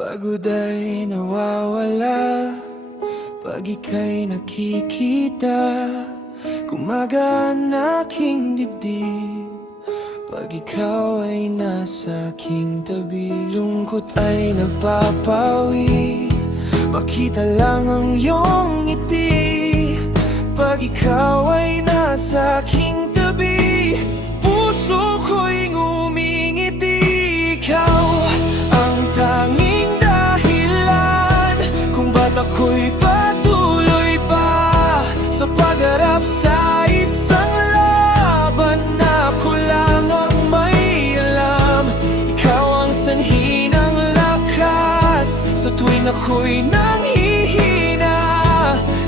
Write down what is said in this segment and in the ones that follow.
Pagod ay nawawala pag ika'y nakikita. Gumagaan aking dibdib pag ikaw ay nasa aking tabi. Lungkot ay napapawi, makita lang ang iyong ngiti pag ikaw ay nasa aking tabi. Puso ko'y ngumingiti, ikaw ang tanging dahilan kung ba't ako'y patuloy pa sa pagharap sa isang laban na ako lang ang may alam. Ikaw ang sanhi ng lakas sa tuwing ako'y nanghihina.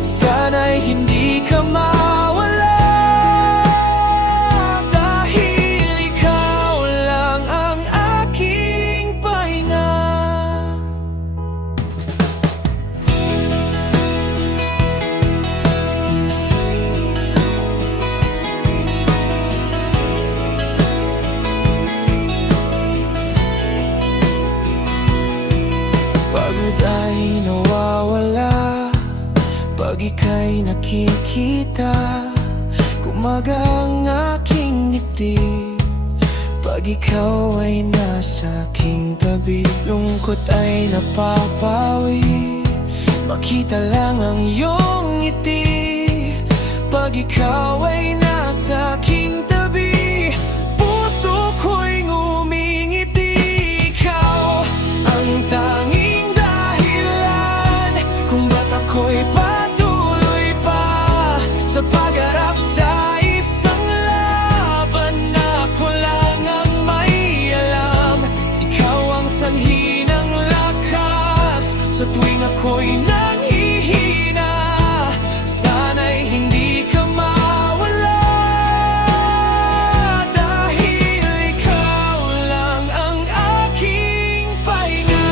Sana'y hindi ka mawala, dahil ikaw lang ang aking pahinga. Pagod ay nawawala pag ika'y nakikita. Gumagang aking dibdib pag ikaw ay nasa aking tabi. Lungkot ay napapawi, makita lang ang iyong ngiti pag ikaw ay nasa aking tabi. Puso ko'y ngumingiti, ikaw ang tanging dahilan kung ba't ako'y patuloy pa sa pagharap sa isang laban na ako lang ang may alam. Ikaw ang sanhi ng lakas sa tuwing ako'y nanghihina. Sana'y hindi ka mawala, dahil ikaw lang ang aking pahinga.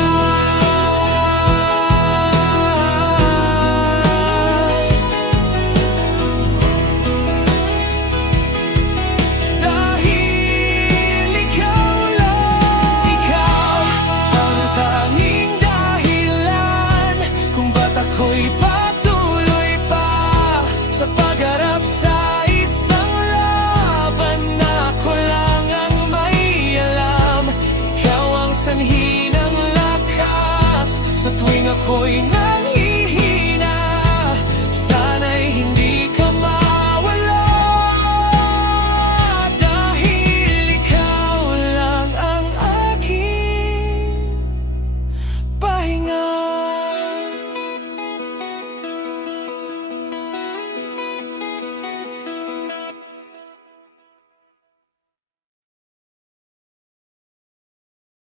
Dahil ikaw lang, ikaw ang tanging dahilan kung ba't ako'y patuloy pa sa pagharap sa isang laban na ako lang ang may alam. Ikaw ang sanhi ng lakas sa tuwing ako'y